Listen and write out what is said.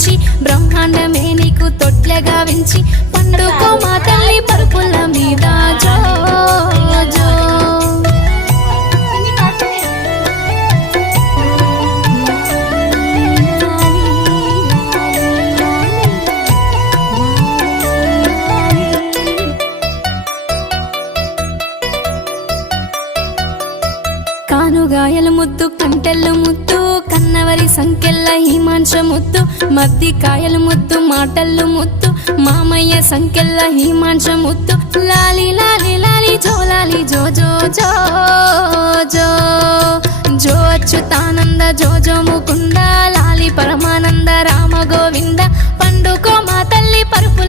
నుంచి బ్రహ్మాండమే నీకు తొట్లగా వించి పండుకో మా తల్లి పరుపుల మీద జో జో కానుగాయల ముద్దు కంటెల్లు ముద్దు కన్నవరి సంకెళ్ళ హిమాంశ ముద్దు మద్ది కాయలు ముద్దు మాటల్లు ముద్దు మామయ్య సంకెళ్ళ హిమాంశ ముద్దు లాలి లాలి లాలి జో లాలి జో జో జో జో జో అచ్యుతానంద జో జో ముకుంద లాలి పరమానంద రామ గోవింద పండు